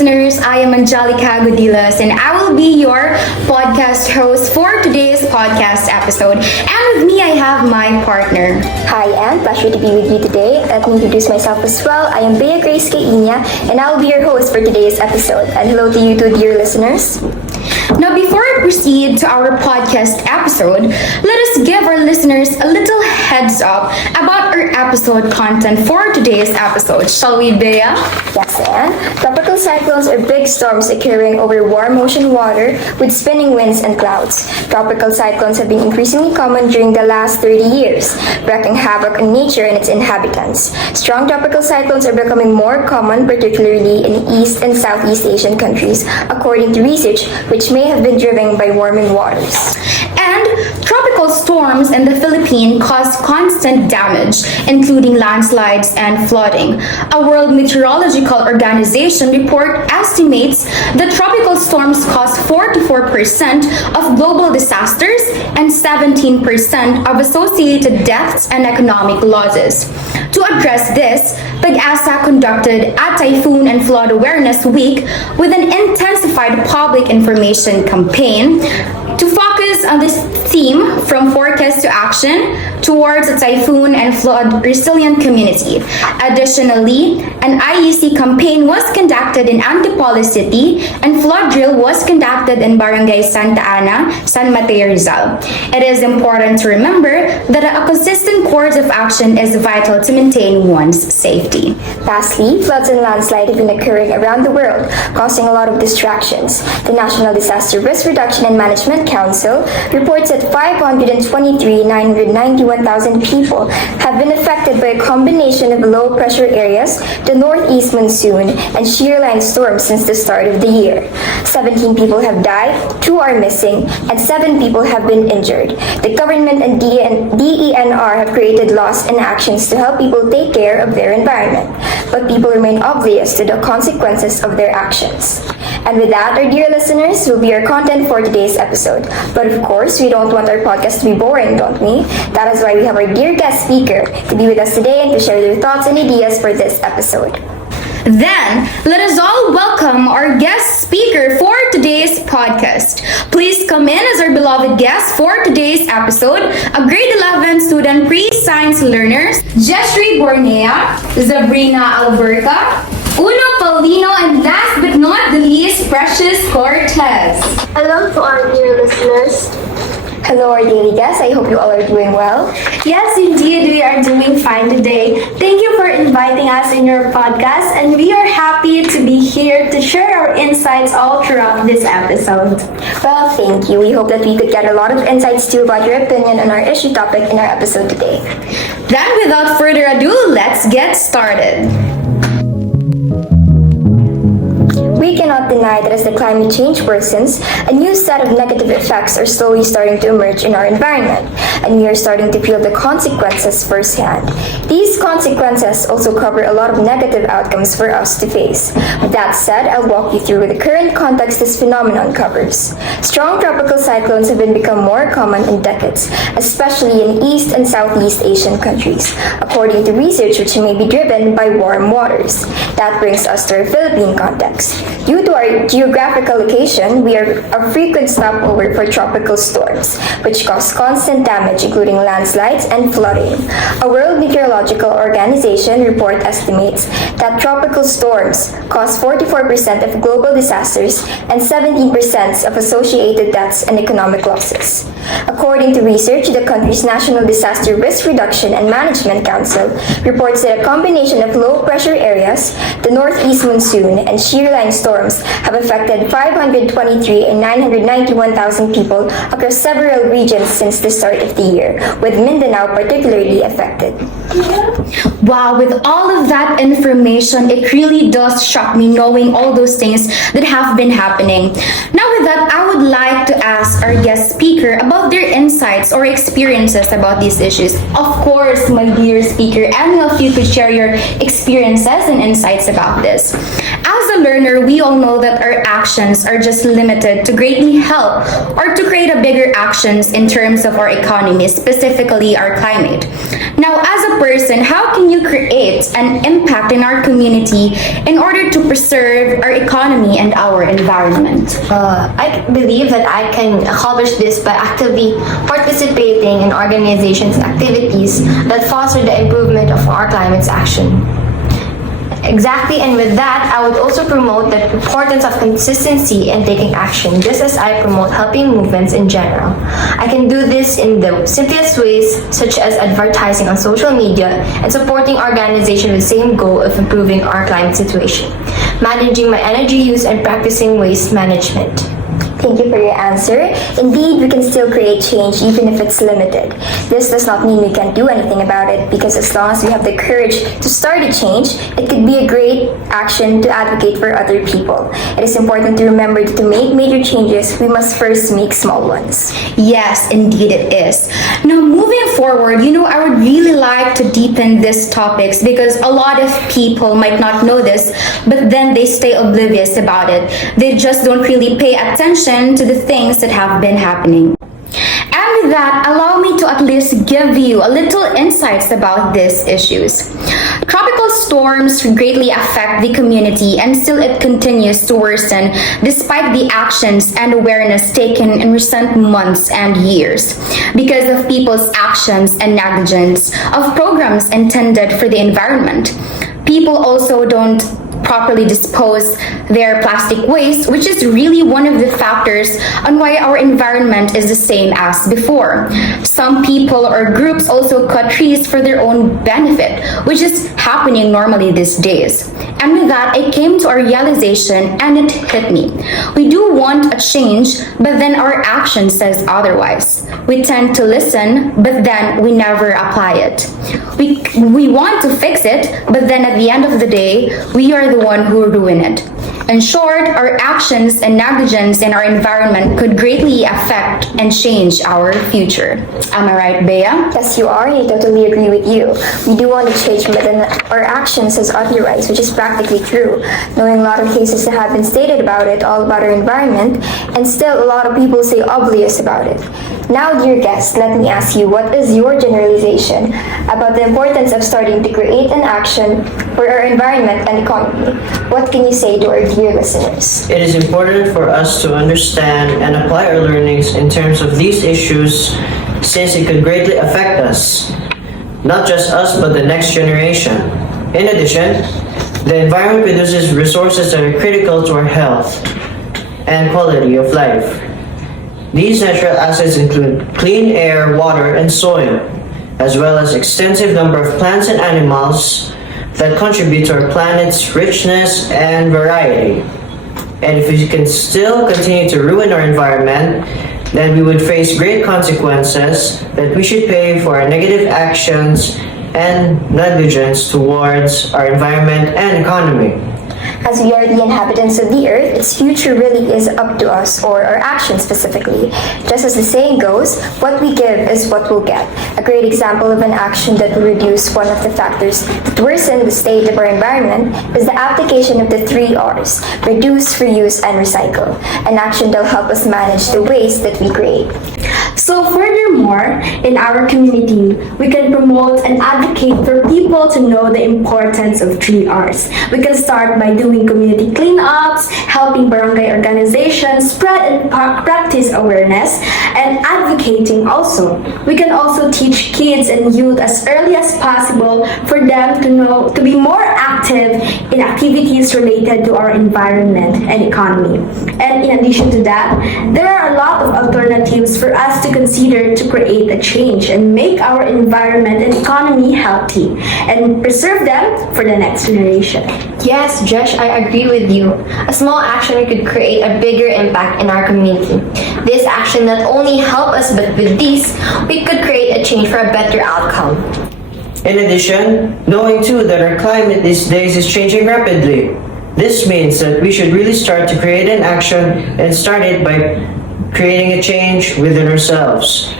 listeners. I am Angelica Gudilos and I will be your podcast host for today's podcast episode. And with me, I have my partner. Hi, Anne. Pleasure to be with you today. Let me introduce myself as well. I am Bea Grace Kainya and I will be your host for today's episode. And hello to you too, dear listeners. Now, before we proceed to our podcast episode, let us give our listeners a little heads up about our episode content for today's episode. Shall we, Bea? Yes, Anne. Tropical cyclones are big storms occurring over warm ocean water with spinning winds and clouds. Tropical cyclones have been increasingly common during the last 30 years, wreaking havoc on nature and its inhabitants. Strong tropical cyclones are becoming more common, particularly in East and Southeast Asian countries, according to research which may have been driven by warming waters. And tropical storms in the Philippines cause constant damage, including landslides and flooding. A World Meteorological Organization report estimates that tropical storms cause 44% of global disasters and 17% of associated deaths and economic losses. To address this, PAG-ASA conducted a Typhoon and Flood Awareness Week with an intensified public information campaign to focus on this theme from forecast to action towards a typhoon and flood resilient community. Additionally, an IEC campaign was conducted in Antipolo City and flood drill was conducted in Barangay Santa Ana, San Mateo, Rizal. It is important to remember that a consistent course of action is vital to maintain one's safety. Lastly, floods and landslides have been occurring around the world, causing a lot of distractions. The National Disaster Risk Reduction and Management Council reports that 523,991,000 people have been affected by a combination of low pressure areas, the northeast monsoon, and shear line storms since the start of the year. 17 people have died, 2 are missing, and 7 people have been injured. The government and DENR have created laws and actions to help people take care of their environment, but people remain oblivious to the consequences of their actions. And with that, our dear listeners, will be our content for today's episode. But of course, we don't want our podcast to be boring, don't we? That is why we have our dear guest speaker to be with us today and to share their thoughts and ideas for this episode. Then, let us all welcome our guest speaker for today's podcast. Please come in as our beloved guest for today's episode, a grade 11 student pre-science learners, Jeshri Bornea, Sabrina Alberca, Uno Paulino, and last but not the least, Precious Cortez. Hello to our dear listeners. Hello, our daily guests. I hope you all are doing well. Yes, indeed, we are doing fine today. Thank you for inviting us in your podcast, and we are happy to be here to share our insights all throughout this episode. Well, thank you. We hope that we could get a lot of insights too about your opinion on our issue topic in our episode today. Then, without further ado, let's get started. We cannot deny that as the climate change worsens, a new set of negative effects are slowly starting to emerge in our environment, and we are starting to feel the consequences firsthand. These consequences also cover a lot of negative outcomes for us to face. With that said, I'll walk you through the current context this phenomenon covers. Strong tropical cyclones have become more common in decades, especially in East and Southeast Asian countries, according to research which may be driven by warm waters. That brings us to our Philippine context. Due to our geographical location, we are a frequent stopover for tropical storms, which cause constant damage, including landslides and flooding. A World Meteorological Organization report estimates that tropical storms cause 44% of global disasters and 17% of associated deaths and economic losses. According to research, the country's National Disaster Risk Reduction and Management Council reports that a combination of low pressure areas, the northeast monsoon, and shear line storms have affected 523 and 991,000 people across several regions since the start of the year, with Mindanao particularly affected. Wow, with all of that information, it really does shock me knowing all those things that have been happening. Now with that, I would like to ask our guest speaker about their insights or experiences about these issues. Of course, my dear speaker, any of you could share your experiences and insights about this. As a a learner, we all know that our actions are just limited to greatly help or to create a bigger actions in terms of our economy, specifically our climate. Now, as a person, how can you create an impact in our community in order to preserve our economy and our environment? I believe that I can accomplish this by actively participating in organizations' activities that foster the improvement of our climate's action. Exactly, and with that, I would also promote the importance of consistency and taking action, just as I promote helping movements in general. I can do this in the simplest ways, such as advertising on social media and supporting organizations with the same goal of improving our climate situation, managing my energy use, and practicing waste management. Thank you for your answer. Indeed, we can still create change even if it's limited. This does not mean we can't do anything about it, because as long as we have the courage to start a change, it could be a great action to advocate for other people. It is important to remember that to make major changes, we must first make small ones. Yes, indeed it is. Now, moving forward, I would really like to deepen these topics because a lot of people might not know this, but then they stay oblivious about it. They just don't really pay attention to the things that have been happening. And with that, allow me to at least give you a little insights about these issues. Tropical storms greatly affect the community, and still it continues to worsen despite the actions and awareness taken in recent months and years because of people's actions and negligence of programs intended for the environment. People also don't properly dispose their plastic waste, which is really one of the factors on why our environment is the same as before. Some people or groups also cut trees for their own benefit, which is happening normally these days. And with that, I came to a realization and it hit me. We do want a change, but then our action says otherwise. We tend to listen, but then we never apply it. We want to fix it, but then at the end of the day, we are the one who ruin it. In short, our actions and negligence in our environment could greatly affect and change our future. Am I right, Bea? Yes, you are, and I totally agree with you. We do want to change, but then our actions says otherwise, which is practically true. Knowing a lot of cases that have been stated about it, all about our environment, and still a lot of people say oblivious about it. Now, dear guest, let me ask you, what is your generalization about the importance of starting to create an action for our environment and economy? What can you say to our dear listeners? It is important for us to understand and apply our learnings in terms of these issues, since it could greatly affect us. Not just us, but the next generation. In addition, the environment produces resources that are critical to our health and quality of life. These natural assets include clean air, water, and soil, as well as extensive number of plants and animals that contribute to our planet's richness and variety. And if we can still continue to ruin our environment, then we would face great consequences that we should pay for our negative actions and negligence towards our environment and economy. As we are the inhabitants of the earth, its future really is up to us, or our actions specifically. Just as the saying goes, what we give is what we'll get. A great example of an action that will reduce one of the factors that worsen the state of our environment is the application of the 3 R's: reduce, reuse, and recycle. An action that will help us manage the waste that we create. So furthermore, in our community, we can promote and advocate for people to know the importance of 3 R's. We can start by doing community cleanups, helping barangay organizations spread and practice awareness, and advocating also. We can also teach kids and youth as early as possible for them to be more active in activities related to our environment and economy. And in addition to that, there are a lot of alternatives for us to consider to create a change and make our environment and economy healthy and preserve them for the next generation. Yes, Josh, I agree with you. A small action could create a bigger impact in our community. This action not only help us, but with this, we could create a change for a better outcome. In addition, knowing too that our climate these days is changing rapidly. This means that we should really start to create an action and start it by creating a change within ourselves.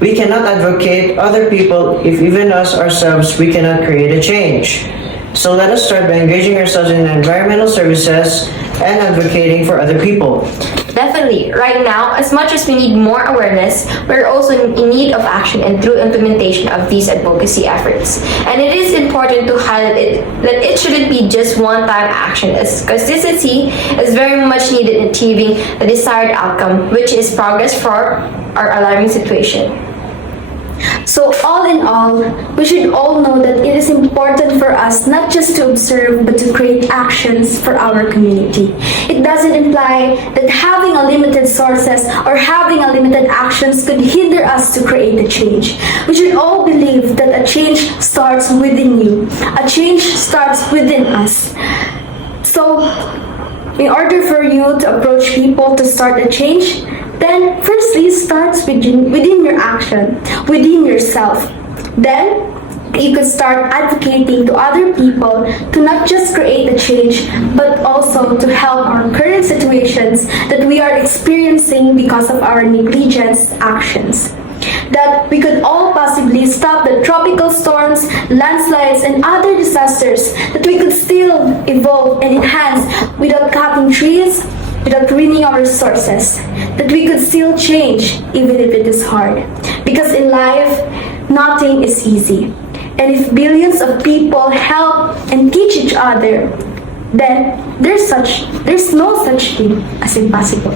We cannot advocate other people if even us ourselves we cannot create a change. So let us start by engaging ourselves in environmental services and advocating for other people. Definitely. Right now, as much as we need more awareness, we're also in need of action and through implementation of these advocacy efforts. And it is important to highlight that it shouldn't be just one-time action, as consistency is very much needed in achieving the desired outcome, which is progress for our alarming situation. So all in all, we should all know that it is important for us not just to observe but to create actions for our community. It doesn't imply that having a limited sources or having a limited actions could hinder us to create a change. We should all believe that a change starts within you. A change starts within us. So in order for you to approach people to start a change, then firstly starts within your action, within yourself. Then you could start advocating to other people to not just create a change, but also to help our current situations that we are experiencing because of our negligence actions. That we could all possibly stop the tropical storms, landslides, and other disasters, that we could still evolve and enhance without cutting trees, without ruining our resources, that we could still change even if it is hard. Because in life, nothing is easy. And if billions of people help and teach each other, then there's no such thing as impossible.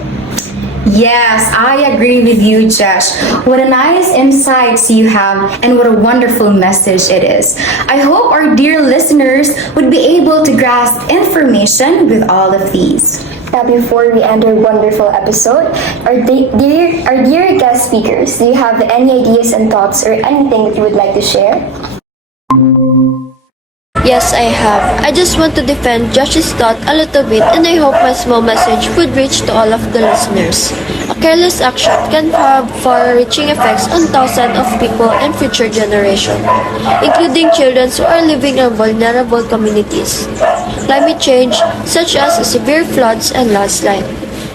Yes, I agree with you, Josh. What a nice insights you have and what a wonderful message it is. I hope our dear listeners would be able to grasp information with all of these. Now, before we end our wonderful episode, our dear guest speakers, do you have any ideas and thoughts or anything that you would like to share? Yes, I have. I just want to defend Josh's thought a little bit, and I hope my small message would reach to all of the listeners. A careless action can have far-reaching effects on thousands of people and future generations, including children who are living in vulnerable communities. Climate change, such as severe floods and landslides,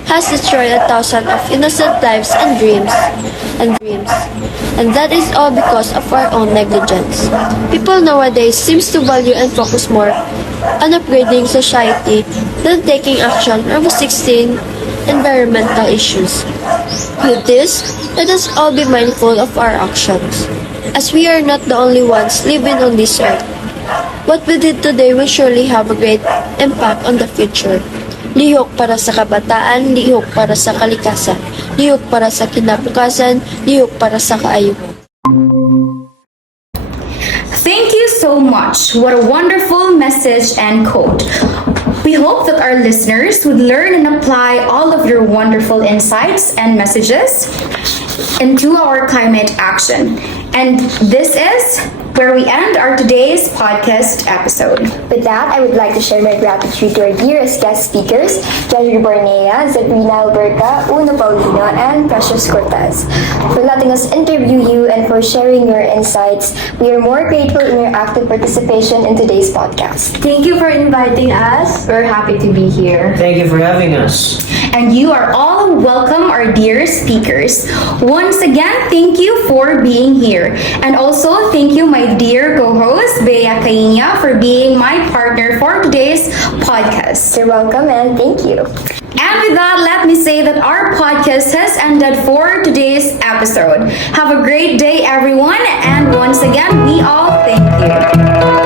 has destroyed thousands of innocent lives and dreams. And that is all because of our own negligence. People nowadays seems to value and focus more on upgrading society than taking action on fixing environmental issues. With this, let us all be mindful of our actions, as we are not the only ones living on this earth. What we did today will surely have a great impact on the future. Lihok para sa kabataan, lihok para sa kalikasan, lihok para sa kinabukasan, lihok para sa kaayuhan. Thank you so much. What a wonderful message and quote. We hope that our listeners would learn and apply all of your wonderful insights and messages into our climate action. And this is where we end our today's podcast episode. With that, I would like to share my gratitude to our dearest guest speakers, Treasury Bornea, Sabrina Alberca, Uno Paulino, and Precious Cortez, for letting us interview you and for sharing your insights. We are more grateful in your active participation in today's podcast. Thank you for inviting us. We're happy to be here. Thank you for having us. And you are all welcome, our dear speakers. Once again, thank you for being here. And also, thank you, my dear co-host, Bea Caina, for being my partner for today's podcast. You're welcome and thank you. And with that, let me say that our podcast has ended for today's episode. Have a great day, everyone. And once again, we all thank you.